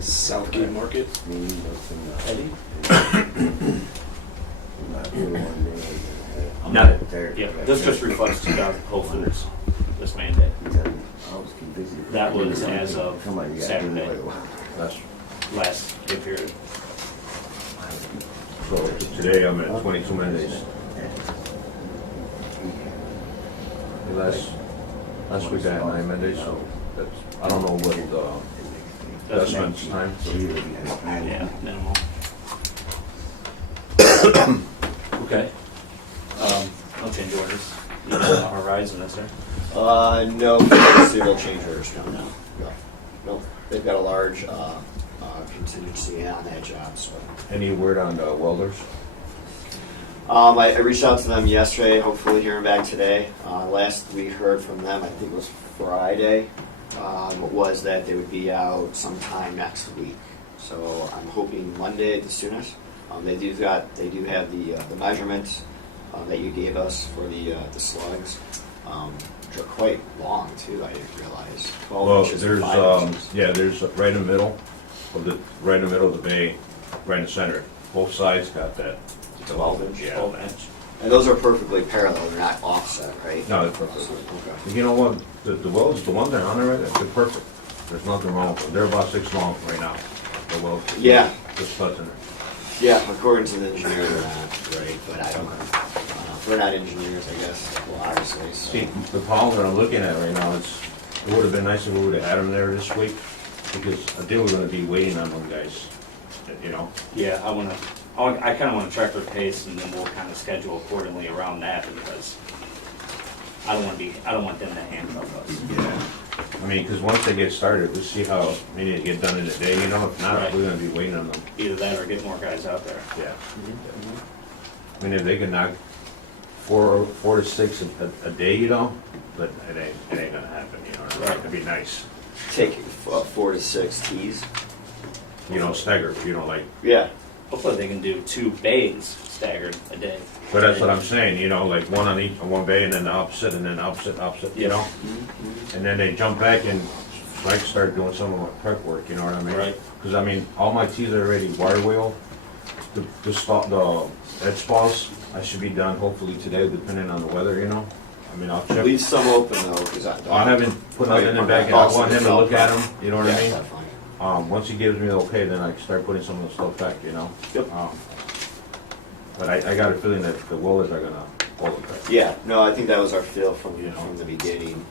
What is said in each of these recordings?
Southgate Market. Eddie? I'm Not there. Yeah, this just reflects 2,000 posters, this mandate. That was as of Saturday, last pay period. So today I'm at 22 mandates. Last week I had 9 mandates, so that's, I don't know what That's investment's time. Yeah, minimal. Okay. No change orders. You know, on horizon, is there? No, they'll change orders now. No. They've got a large contingency on that job, so. Any word on the welders? I reached out to them yesterday, hopefully hearing back today. Last we heard from them, I think it was Friday, was that they would be out sometime next week. So I'm hoping Monday at the soonest. They do have the measurements that you gave us for the slugs, which are quite long too. I didn't realize. 12 Well, inches there's and 5 inches. there's right in the middle of the bay, right in the center. Both sides got that. 12 inch. Yeah. 12 inch. And those are perfectly parallel. They're not offset, right? No, they're perfect. Okay. You know what? The welds, the ones that are on there, right, they're perfect. There's nothing wrong with them. They're about 6 long right now. The welds. Yeah. The studs in there. Yeah, according to the engineer, they're not right, but I don't know. We're not engineers, I guess. Well, obviously. So. See, the problem that I'm looking at right now is, it would have been nice if we would have had them there this week, because I think we're gonna be waiting on them guys, you know? Yeah, I kind of want to track their pace, and then we'll kind of schedule accordingly around that, because I don't want them to handcuff us. Yeah. I mean, because once they get started, we'll see how many they get done in a day, you know? If not, Right. we're gonna be waiting on them. Either that or get more guys out there. Yeah. I mean, if they can knock four to six a day, you know, but it ain't gonna happen, you know? Right. It'd be nice, Take 4 to 6 tees. you know, staggered, you know, like, Yeah. Hopefully they can do 2 bays staggered a day. but that's what I'm saying, you know, like one on each, on one bay, and then the opposite, and then opposite, you know? And then they jump back and like start doing some of my prep work, you know what I mean? Right. Because I mean, all my tees are already wire wheel. The edge spalls, I should be done hopefully today, depending on the weather, you know? I mean, I'll check. Leave some open though, because I haven't put nothing in back, and I want him to look at them, you know what I mean? Definitely. Once he gives me the okay, then I can start putting some of the stuff back, you know? Yep. But I got a feeling that the welders are gonna hold it back. Yeah. No, I think that was our feel from Yeah. the beginning.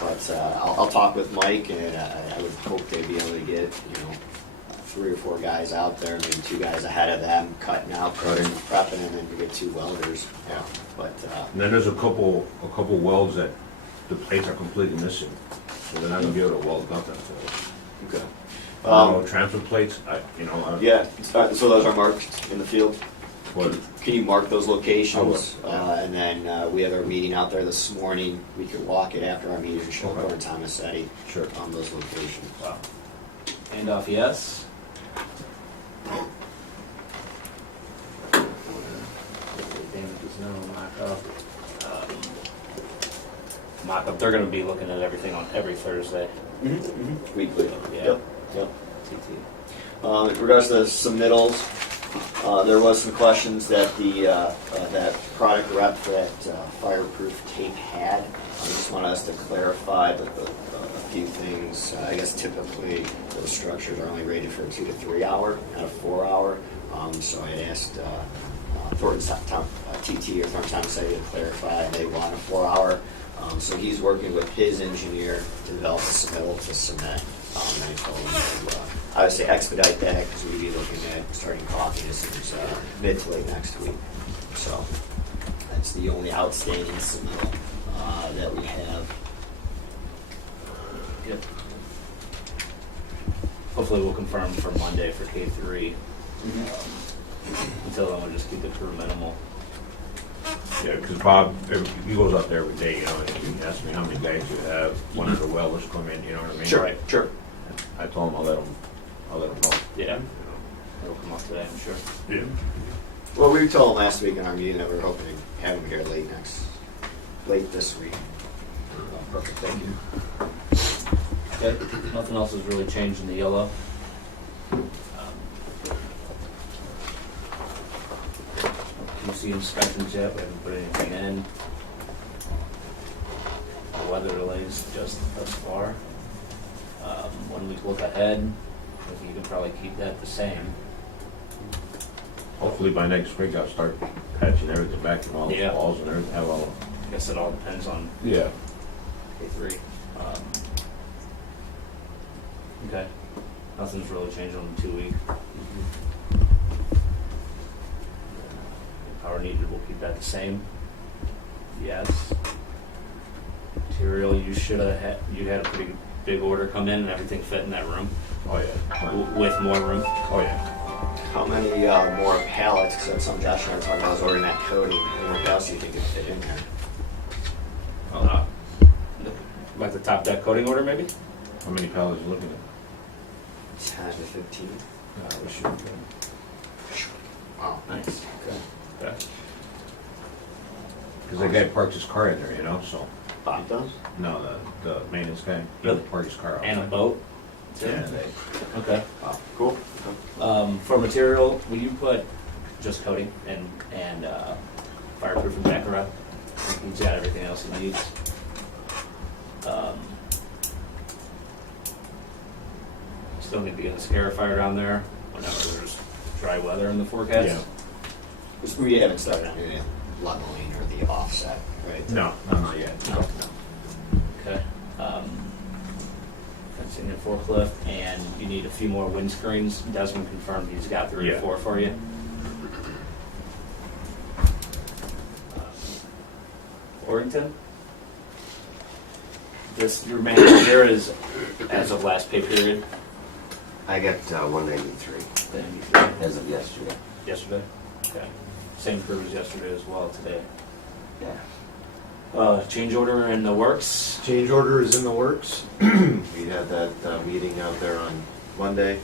But I'll talk with Mike, and I would hope they'd be able to get 3 or 4 guys out there, maybe 2 guys ahead of them, cutting out, prepping, and then we get 2 welders. Yeah. But And then there's a couple welds that the plates are completely missing, so they're not gonna be able to weld nothing. So, okay. transfer plates, Yeah. So those are marked in the field. But Can you mark those locations? I will, yeah. And then we have our meeting out there this morning. We could walk it after our meeting, show Okay. Gordon Tomasetti Sure. on those locations. Wow. Handoff, yes. Damages, no, mock-up. Mock-up, they're gonna be looking at everything on every Thursday. Weekly. Yeah. Yep. TT. In regards to the submittals, there was some questions that that product rep for that fireproof tape had. I just want us to clarify a few things. I guess typically those structures are only rated for a 2 to 3 hour, not a 4 hour. So I had asked Thornton TT or Thornton Tomasetti to clarify. They want a 4 hour. So he's working with his engineer to develop a submittal to submit. And I told him to obviously expedite that because we'd be looking at starting coffee as soon as mid to late next week. So that's the only outstanding submittal that we have. Yep. Hopefully we'll confirm for Monday for K3. Until then, we'll just keep it for minimal. yeah, because Bob, he goes up there every day, you know, and he asks me how many guys you have, one of the welders come in, you know what I mean? Sure, Right. sure. I told him I'll let him know. Yeah. It'll come up today, I'm sure. Yeah. Well, we told him last week in our meeting that we were hoping to have him here late this week. Perfect, thank you. Okay, nothing else has really changed in the yellow. QC inspections yet, we haven't put anything in. The weather delays just thus far. 1 week look ahead, I think you can probably keep that the same. Hopefully by next week I'll start patching everything back from all the Yeah. walls and everything, have all, I guess it all depends on yeah. K3. Okay, nothing's really changed on the 2 week. Power needed, we'll keep that the same. Yes. Material, you should have had, you had a pretty big order come in and everything fit in that room, Oh, yeah. with more room. Oh, yeah. How many more pallets, because that's something Josh and I were talking about, I was ordering that coating, how many more pallets do you think could fit in there? Like the top deck coating order maybe? How many pallets are you looking at? 10 to 15. We should. Wow. Nice. Okay. Because the guy parks his car in there, you know, so. Bob does? No, the maintenance guy. He Really? parks his car out. And a boat? too? Yeah, Okay. Wow, cool. For material, will you put just coating and fireproof and backer up? He's got everything else he needs. Still need to get a scarifier down there whenever there's dry weather in the forecast. Yeah. We haven't started on any leveling or the offset, right? No, not yet. No. Okay. Fencing and forklift, and you need a few more windscreens. Desmond confirmed he's got 3 or 4 for you. Orrington? Your manager here is, as of last pay period, I got 193 93, as of yesterday. yesterday? Okay. Same crew as yesterday as well today. Yeah. Change order in the works. Change order is in the works. We had that meeting out there on Monday.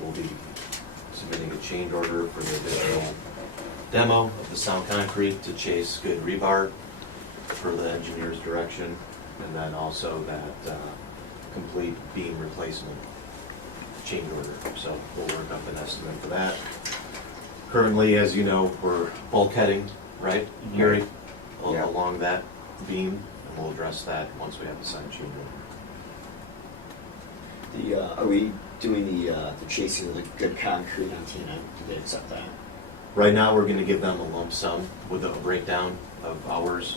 We'll be submitting a change order for the additional demo of the sound concrete to chase good rebar for the engineer's direction, and then also that complete beam replacement change order. So we'll work up an estimate for that. Currently, as you know, we're bulkheading, right, Gary? Yeah. Along that beam, and we'll address that once we have the sign change order. Are we doing the chasing of the good concrete on TNN? Did they accept that? Right now, we're gonna give them a lump sum with a breakdown of hours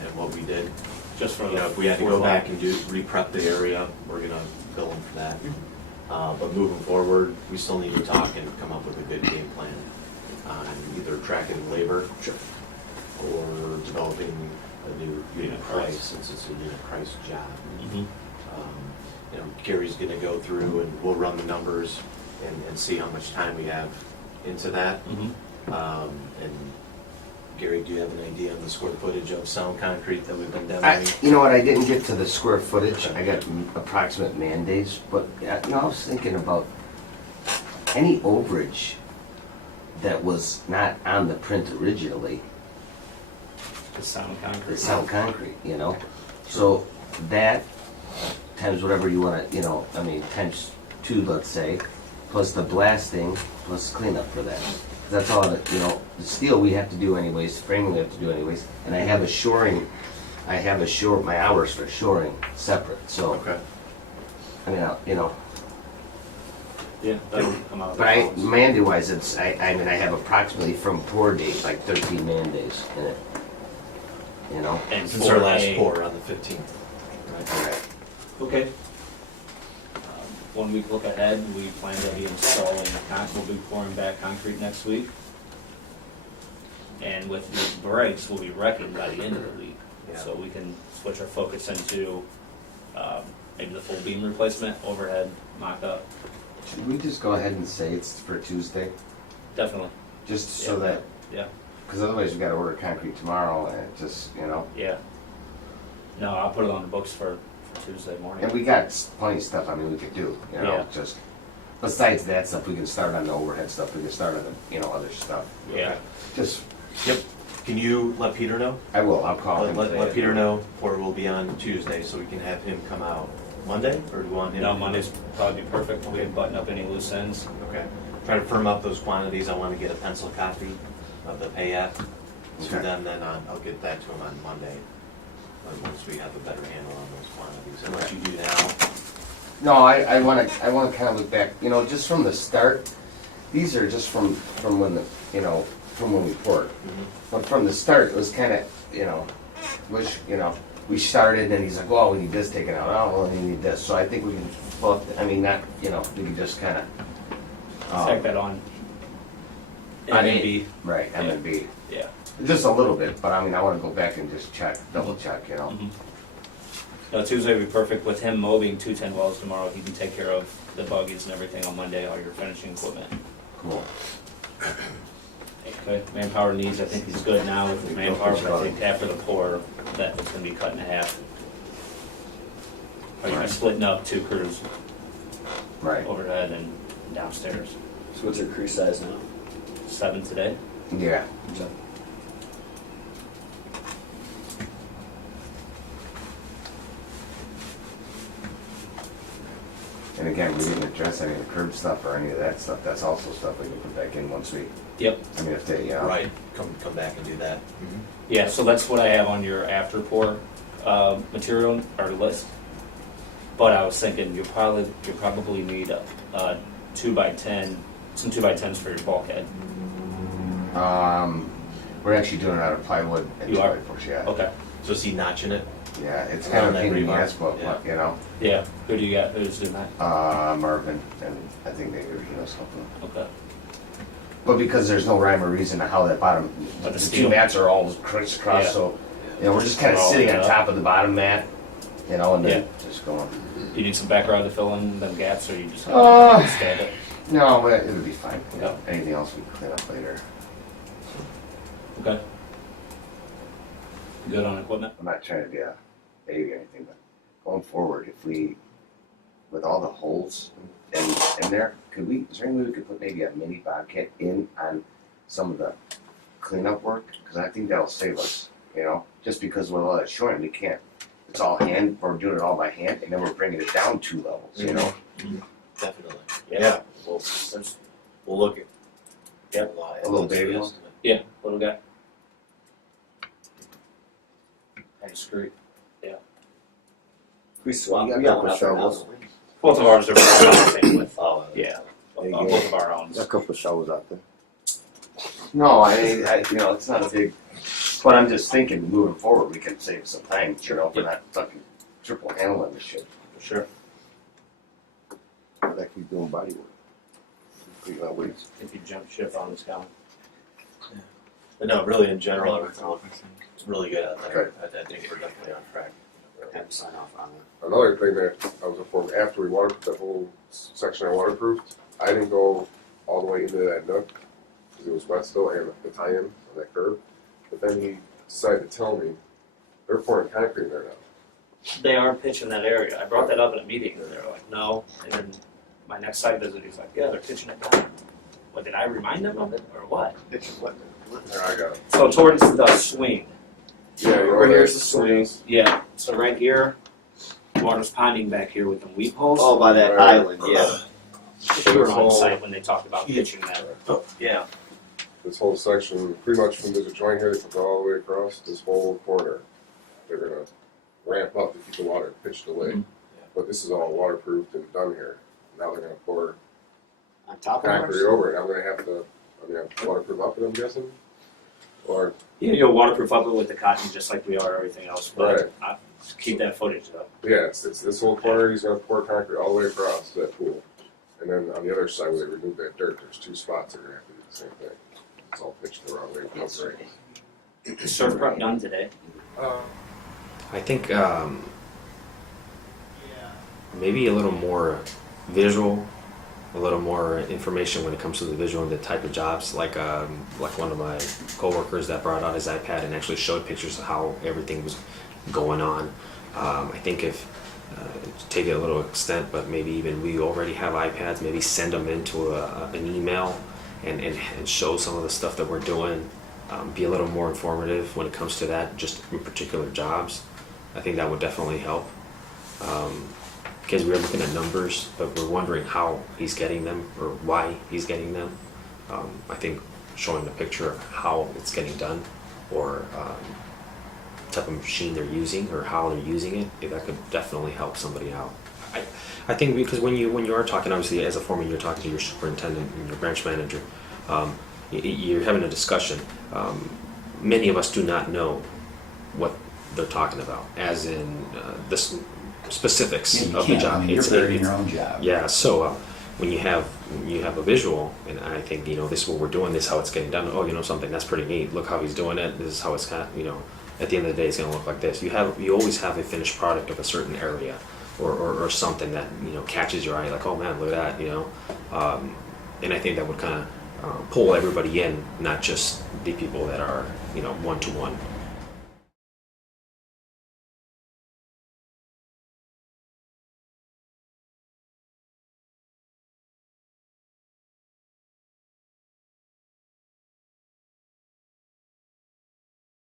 and what we did. Just for You know, if we had to go back and re-prep the area, we're gonna bill them for that. But moving forward, we still need to talk and come up with a good game plan on either tracking labor or developing a new unit price, since it's a unit price job. Mhm. You know, Gary's gonna go through and we'll run the numbers and see how much time we have into that. Mhm. And Gary, do you have an idea on the square footage of sound concrete that we've been I, demoing? you know what, I didn't get to the square footage, I got approximate man days, but you know, I was thinking about any overage that was not on the print originally, The sound concrete. the sound concrete, you know? So that times whatever you wanna, you know, I mean, times 2, let's say, plus the blasting, plus cleanup for that. That's all that, you know, the steel we have to do anyways, framing we have to do anyways, and I have a shoring, my hours for shoring separate, so, Okay. I mean, you know, Yeah, that'll come out. of the but I, balance. man day wise, it's, I mean, I have approximately from pour days, like 13 man days in it, you know? And Since our for last a- pour on the 15th. Right. Okay. 1 week look ahead, we plan to be installing, we'll be pouring back concrete next week. And with these breaks, we'll be wrecking by the end of the week. Yeah. So we can switch our focus into maybe the full beam replacement, overhead, mock-up, Should we just go ahead and say it's for Tuesday? definitely, Just so Yeah. that, yeah, because otherwise we gotta order concrete tomorrow, and it just, you know? yeah. No, I'll put it on the books for Tuesday morning. And we got plenty of stuff, I mean, we could do, you know, Yeah. just, besides that stuff, we can start on the overhead stuff, we can start on the, you know, other stuff. Yeah. Just, Yep. Can you let Peter know? I will, I'll call him. Let Peter know, or we'll be on Tuesday, so we can have him come out Monday, or do you want him? No, Monday's probably be perfect. We can button up any loose ends. Okay. Try to firm up those quantities. I want to get a pencil copy of the pay app to Okay. them, then I'll get that to them on Monday, once we have a better handle on those quantities. And what you do now, No, I wanna kind of look back, you know, just from the start, these are just from when the, you know, from when we poured. But from the start, it was kind of, you know, we started and he's like, well, we need this taken out, oh, well, we need this. So I think we can, well, I mean, not, you know, we can just kind of. Tack that on. On A, A. B. Right, M and B. Yeah. Just a little bit, but I mean, I wanna go back and just check, double check, you know. Mhm. No, Tuesday would be perfect with him mowing 210 wells tomorrow. He can take care of the buggies and everything on Monday, all your finishing equipment. Cool. Okay, manpower needs, I think he's good now with his manpower, but I think after the pour, that was gonna be cut in half. Or you're splitting up 2 crews, Right, overhead and downstairs. So what's your crew size now? 7 today. yeah. And again, we didn't address any of the curb stuff or any of that stuff, that's also stuff we can put back in once we, Yep. I mean, if they, you know. right, come back and do that. Yeah, so that's what I have on your after pour material or list. But I was thinking you probably need a 2x10, some 2x10s for your bulkhead. We're actually doing it out of plywood and You are? 2x4s, yeah. Okay. So is he notching it? Yeah, it's kind of a Around that pain in the rebar, ass, but, yeah. you know, Yeah. Who do you got? Who's doing that? Marvin, and I think maybe he knows something. Okay. But because there's no rhyme or reason to how that bottom, But the the two steel. mats are all crisscross, Yeah. so, you know, we're just kind of They're all sitting on lit up. top of the bottom mat, you know, and then just going. Do you need some back rod to fill in them gaps, or you just stand it? No, but it would be fine. You know, Yeah. anything else we can clean up later. Okay. Good on equipment. I'm not trying to be a baby or anything, but going forward, if we, with all the holes in there, is there any way we could put maybe a mini Bobcat in on some of the cleanup work? Because I think that'll save us, you know, just because with all that shoring, we can't, it's all hand, we're doing it all by hand, and then we're bringing it down 2 levels, you know? Definitely. Yeah. We'll look at. Yep. A little baby one? Yeah. What do we got? And screw. We swap. You We got got one up there now. shovels. Both of ours are about the same width. Oh, Yeah. There you Both of our own. There's a couple of shovels out there. No, I you know, it's not a big, but I'm just thinking, moving forward, we can save some time, you know, if we're not fucking triple handling this shit. Sure. Like he's doing body work. Clean out waste. If you jump ship on this guy. But no, really, in general, we're really good at that. Good. I think we're definitely on track. Have to sign off on it. Another thing that I was informed after we waterproofed that whole section I waterproofed, I didn't go all the way into that nook because it was wet still and the tie-in on that curb. But then he decided to tell me they're pouring concrete there now. They are pitching that area. I brought that up in a meeting, and they're like, no. And then my next site visit, he's like, yeah, they're pitching it down. What, did I remind them of it, or what? There I got it. So towards the swing. Yeah, you know Over where here's that the swing. Yeah, so right here, water's ponding back here with the weep holes. Oh, by that Right. island, yeah. You were on site when they talked about pitching that. Oh, yeah. This whole section, pretty much from there's a joint here that comes all the way across this whole corner. They're gonna ramp up to keep the water pitched away. Mhm. But this is all waterproofed and done here. Now they're gonna pour On top of concrete ours. over it. I'm gonna have to, waterproof up it, I'm guessing? Or, Yeah, you'll waterproof up it with the cotton just like we are everything else, but keep that footage up. yeah, it's this whole corner, he's gonna pour concrete all the way across that pool. And then on the other side where they remove that dirt, there's 2 spots that are gonna have to do the same thing. It's all pitched the wrong way. That's Right. right. Surf prep done today. I think maybe a little more visual, a little more information when it comes to the visual and the type of jobs. Like one of my coworkers that brought out his iPad and actually showed pictures of how everything was going on. I think if take it a little extent, but maybe even we already have iPads, maybe send them into an email and show some of the stuff that we're doing be a little more informative when it comes to that, just in particular jobs. I think that would definitely help. Because we're looking at numbers, but we're wondering how he's getting them or why he's getting them. I think showing a picture of how it's getting done, or type of machine they're using, or how they're using it, that could definitely help somebody out. I think because when you are talking, obviously as a foreman, you're talking to your superintendent and your branch manager, you're having a discussion. Many of us do not know what they're talking about, as in the specifics Yeah, you of the can't. job. I mean, you're buried in your own job. Yeah, so when you have a visual, and I think, this is what we're doing, this is how it's getting done. Oh, something that's pretty neat. Look how he's doing it. This is how it's kind of, at the end of the day, it's going to look like this. You always have a finished product of a certain area, or something that catches your eye. Like, oh man, look at that. And I think that would kind of pull everybody in, not just the people that are one to one.